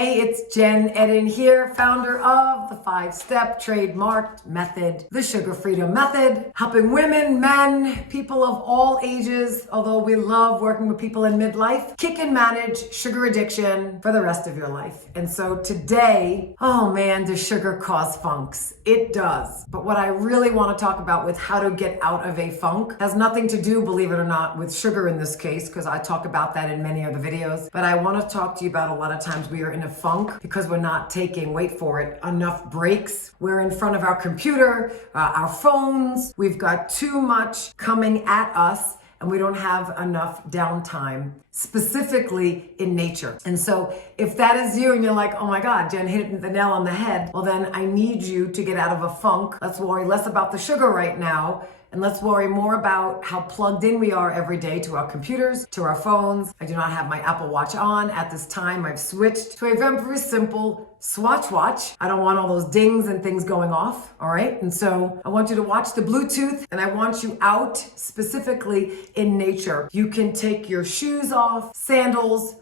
Hey, it's Jen Eden here, founder of the 5-step trademarked method, the Sugar Freedom Method, helping women, men, people of all ages, although we love working with people in midlife, kick and manage sugar addiction for the rest of your life. And so today, oh man, does sugar cause funks? It does. But what I really want to talk about with how to get out of a funk has nothing to do, believe it or not, with sugar in this case, because I talk about that in many of the videos. But I want to talk to you about a lot of times we are in a funk because we're not taking, wait for it, enough breaks. We're in front of our computer, our phones. We've got too much coming at us and we don't have enough downtime, specifically in nature. And so if that is you and you're like, oh my God, Jen hit the nail on the head, well then I need you to get out of a funk. Let's worry less about the sugar right now. And let's worry more about how plugged in we are every day to our computers, to our phones. I do not have my Apple Watch on at this time. I've switched to a very simple Swatch watch. I don't want all those dings and things going off, all right? And so I want you to watch the Bluetooth and I want you out specifically in nature. You can take your shoes off, sandals,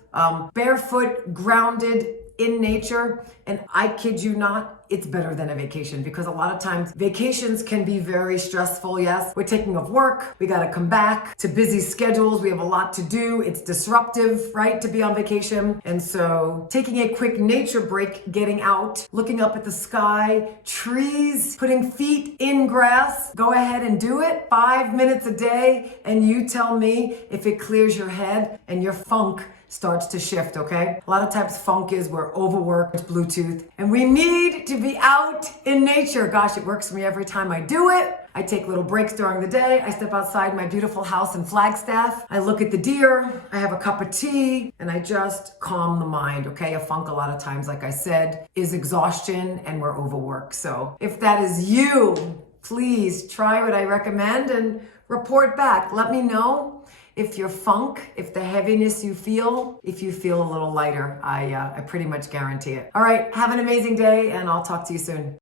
barefoot, grounded in nature. And I kid you not, it's better than a vacation because a lot of times vacations can be very stressful. Yes, we're taking off work. We got to come back to busy schedules. We have a lot to do. It's disruptive, right, to be on vacation. And so taking a quick nature break, getting out, looking up at the sky, trees, putting feet in grass. Go ahead and do it 5 minutes a day. And you tell me if it clears your head and your funk starts to shift, okay? A lot of times funk is we're overworked, Bluetooth, and we need to be out in nature. Gosh, it works for me every time I do it. I take little breaks during the day. I step outside my beautiful house in Flagstaff. I look at the deer. I have a cup of tea and I just calm the mind, okay? A funk a lot of times, like I said, is exhaustion and we're overworked. So if that is you, please try what I recommend and report back. Let me know if your funk, if the heaviness you feel, if you feel a little lighter. I pretty much guarantee it. All right, have an amazing day and I'll talk to you soon.